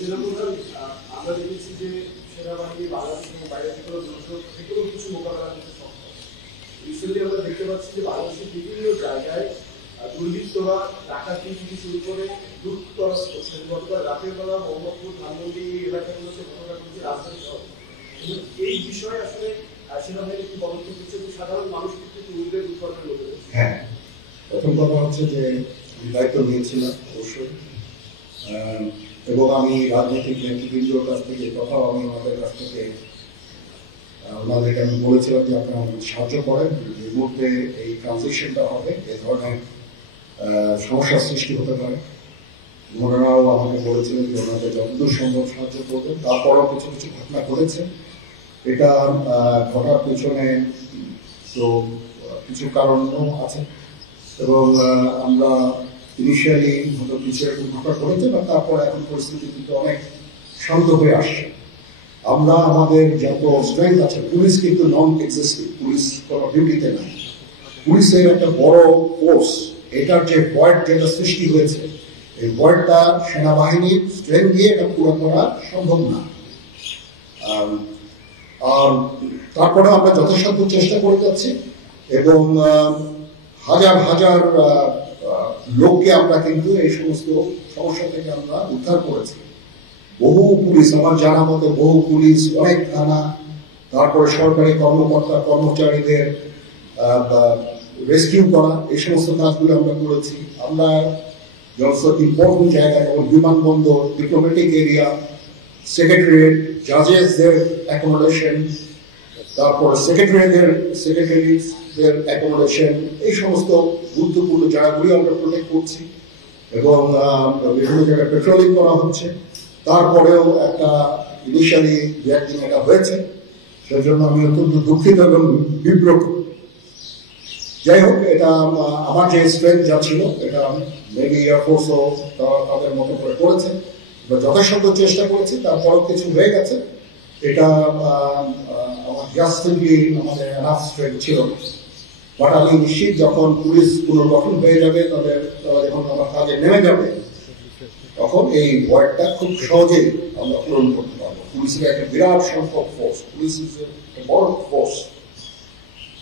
সেনাপ্রধান, আমরা দেখেছি যে সেনাবাহিনী বাংলাদেশ এবং বাইরে থেকেও কিছু মোকাবেলা করতে সক্ষম। রিসেন্টলি আমরা দেখতে পাচ্ছি যে বাংলাদেশের বিভিন্ন জায়গায় দুর্বৃত্তরা ডাকাতি থেকে শুরু করে লুটতরাজ করছে। গতকাল রাতের বেলা মোহাম্মদপুর ধানমন্ডি এলাকাগুলোতে ঘটনা ঘটছে রাজধানী সহ। এই বিষয়ে আসলে সেনাবাহিনী কি পদক্ষেপ নিচ্ছে এবং সাধারণ মানুষ কিন্তু উদ্বেগ উৎপাদনের মধ্যে রয়েছে? হ্যাঁ, প্রথম কথা হচ্ছে যে দায়িত্ব নিয়েছিলাম অবশ্যই, এবং আমি রাজনৈতিক নেতৃবৃন্দর কাছ থেকে কথাও আমি ওনাদের কাছ থেকে ওনাদেরকে আমি বলেছিলাম যে আপনারা আমাদের সাহায্য করেন। এই মুহূর্তে এই ট্রানজিশনটা হবে, এ ধরনের সমস্যার সৃষ্টি হতে পারে। ওনারাও আমাকে বলেছিলেন যে ওনাদের যতদূর সম্ভব সাহায্য করবেন। তারপরও কিছু কিছু ঘটনা ঘটেছে। এটা ঘটার পেছনে তো কিছু কারণও আছে, এবং আমরা ইনিশিয়ালি হয়তো কিছু এরকম ঘটনা ঘটেছে, বা তারপর এখন পরিস্থিতি কিন্তু অনেক শান্ত হয়ে আসছে। আমরা আমাদের যত স্ট্রেংথ আছে, পুলিশ কিন্তু নন এক্সিস্টিং, পুলিশ কোনো ডিউটিতে নাই। পুলিশের একটা বড় ফোর্স, এটার যে ভয়েড যেটা সৃষ্টি হয়েছে, এই ভয়েডটা সেনাবাহিনীর স্ট্রেংথ দিয়ে এটা পুরো করা সম্ভব না। আর তারপরে আমরা যথাসাধ্য চেষ্টা করে যাচ্ছি, এবং হাজার হাজার লোককে আমরা কিন্তু এই সমস্ত সমস্যা থেকে আমরা উদ্ধার করেছি। বহু পুলিশ, আমার জানা মতে বহু পুলিশ, অনেক থানা, তারপরে সরকারি কর্মকর্তা কর্মচারীদের রেস্কিউ করা, এই সমস্ত কাজগুলো আমরা করেছি। আমরা যত ইম্পর্টেন্ট জায়গা যেমন বিমানবন্দর, ডিপ্লোম্যাটিক এরিয়া, সেক্রেটারিয়েট, জাজেসদের অ্যাকোমোডেশন, তারপরে সেক্রেটারিদের অ্যাকোমোডেশন, এই সমস্ত গুরুত্বপূর্ণ জায়গাগুলি আমরা প্রোটেক্ট করছি, এবং বিভিন্ন জায়গায় পেট্রোলিং করা হচ্ছে। তারপরেও একটা ইনিশিয়ালি দু একদিন এটা হয়েছে, সেজন্য আমি অত্যন্ত দুঃখিত এবং বিব্রত। যাই হোক, এটা আমার যে স্ট্রেংথ যা ছিল, এটা মেবি এয়ারফোর্সও তাদের মতো করে করেছে, যথাসাধ্য চেষ্টা করেছি। তারপরও কিছু হয়ে গেছে, এটা আমার জাস্টলি আমাদের এনাফ স্ট্রেংথ ছিল না। বাট আমি নিশ্চিত যখন পুলিশ পুনর্গঠন হয়ে যাবে, তারা যখন আমার কাজে নেমে যাবে, তখন এই ভয়েডটা খুব সহজেই আমরা পূরণ করতে পারবো। পুলিশের একটা বিরাট সংখ্যক ফোর্স, পুলিশ একটা বড় ফোর্স।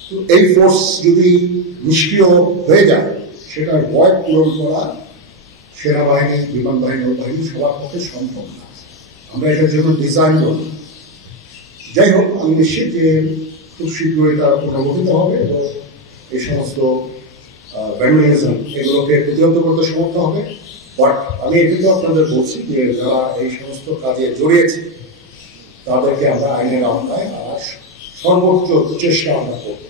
তো এই ফোর্স যদি নিষ্ক্রিয় হয়ে যায়, সেটার ভয়েড পূরণ করা সেনাবাহিনী, বিমান বাহিনী, নৌবাহিনী সবার পক্ষে সম্ভব না। আমরা এটার জন্য ডিজাইন করব। যাই হোক, আমি নিশ্চিত যে খুব শীঘ্রই তারা পুনর্গঠিত হবে, এবং এই সমস্ত ভ্যান্ডালিজম এগুলোকে প্রতিহত করতে সমর্থ হবে। বাট আমি এটুকু আপনাদের বলছি যে যারা এই সমস্ত কাজে জড়িয়েছে, তাদেরকে আমরা আইনের আওতায় সর্বোচ্চ চেষ্টা আমরা করব।